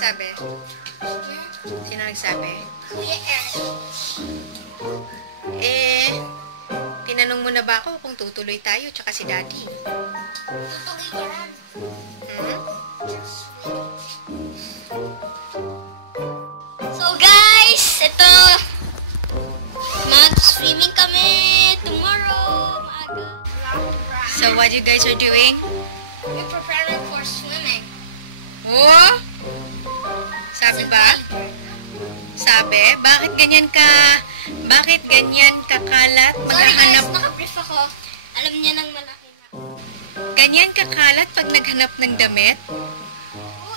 nagsabi? Sino nagsabi? Tinanong mo na ba ako kung tutuloy tayo tsaka si Daddy? Tutuloy ka rin. So guys, ito. Mag-swimming kami tomorrow. Maaga. So what you guys are doing? We're preparing for swimming. Oh! Sabi ba? Sabi? Bakit ganyan kakalat? Sorry guys, Maghahanap. naka-brief ako. Alam niya nang malaki na. Ganyan kakalat pag naghanap ng damit?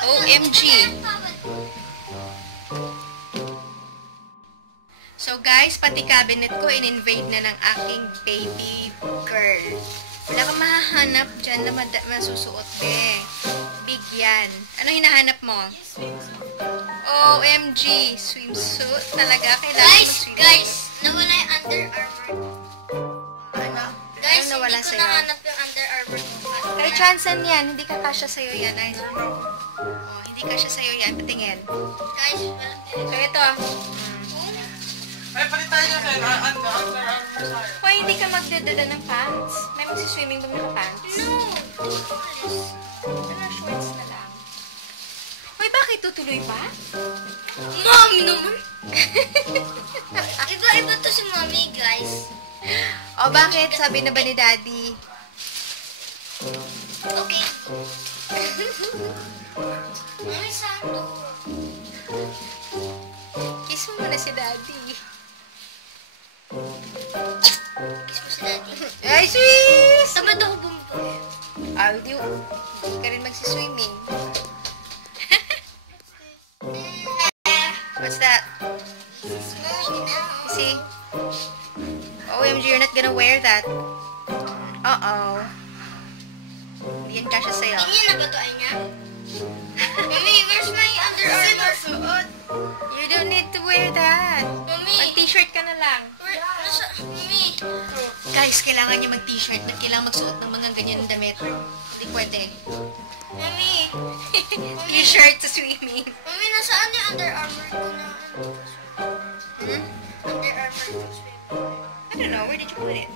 OMG. So guys, pati cabinet ko in-invade na ng aking baby girl. Wala kang mahahanap dyan na masusuot, be. Big yan. Ano hinahanap mo? OMG, swimsuit talaga. Kailangan mag-swim. Guys, nawala yung Under Armour. Ano? Guys, Ano nawala hindi ko sa'yo? nahanap yung Under Armour ko. Kay Chansen yan, hindi ka kasya sa'yo yan. Ay, hindi kasya sa'yo yan. Patingin. Guys, walang So ito. Ay, palitan niya sa'yo. Under Armour sa'yo. Hoy, hindi ka magdadala ng pants. May magsiswimming ba ng pants? Ano, shorts na lang. Hoy, bakit tutuloy pa? Mommy naman! Iba-iba to si Mommy, guys. O bakit? Sabi na ba ni Daddy? Okay. Mommy, sando. Kiss mo muna si Daddy. Kiss mo si Daddy. Ay, sweet! Tamad ako bumaba. Hindi ka rin magsiswimming. What's that? You see? OMG, you're not gonna wear that. Uh-oh. Hindi yan kasya sa'yo. Ganyan na ba to, ay niya? Mommy, where's my Under Armour? You don't need to wear that. Mommy, Mag-t-shirt ka na lang. Mommy. Guys, kailangan niya mag-t-shirt. Kailangan magsuot ng mga ganyan damit. Hindi pwede. Mommy. T-shirt sa swimming. Mommy, nasaan yung Under Armour ko na? Under Armour ko swimming. I don't know. Where did you put it?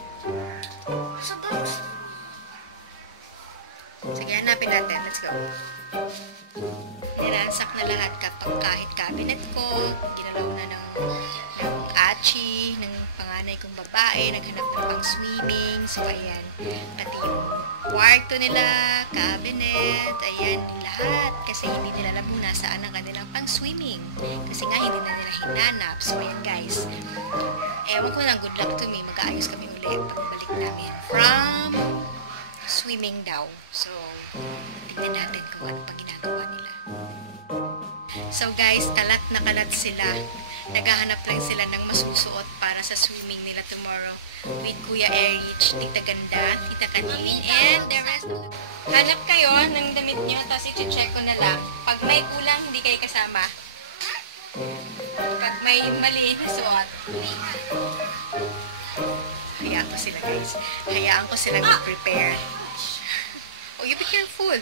Sa box. Sige, hanapin natin. Let's go. Nilansak na lahat kahit cabinet ko. Ginalaw na ng achi, ng panganay kong babae. Naghanap ng pang swimming. So, ayan. Pati yung kwarto nila, cabinet, ayan, lahat. Kasi hindi nila alam kung nasaan ang kanilang pang swimming. Kasi nga, hindi na nila hinanap. So, ayan guys. Ewan ko lang, good luck to me. Mag-aayos kami ulit pagbalik namin from swimming daw. So, tignan natin kung ano pa ginagawa nila. So guys, kalat na kalat sila. Naghahanap lang sila ng masusuot para sa swimming nila tomorrow with Kuya Erich, Tita Ganda, Tita Kanin, and the rest of the... Hanap kayo ng damit nyo, tapos i-check ko na lang. Pag may kulang, hindi kayo kasama. Pag may mali na suot, hayaan ko sila guys. Hayaan ko silang mag-prepare. Oh, you be careful.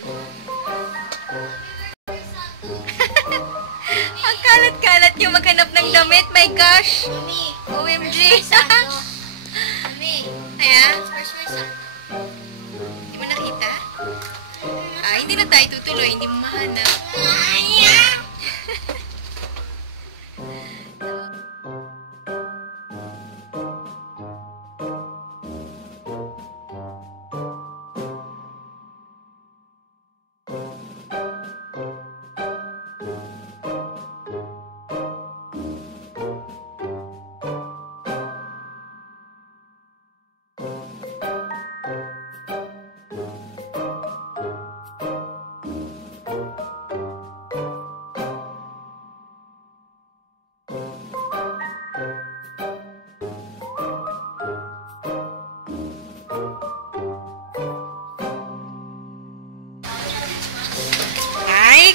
Ang kalat-kalat yung maghanap ng damit. My gosh. Mommy. OMG. Sando. Mommy. Ayan. Where's my sando? Hindi mo nakita? Hindi na tayo tutuloy. Hindi mo mahanap. Ayan.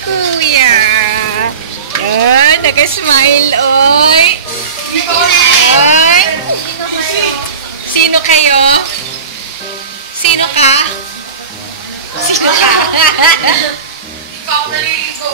Kuya. Nag-smile, oy. Oy. Sino kayo? Sino ka? Sino ka? Ikaw naligo.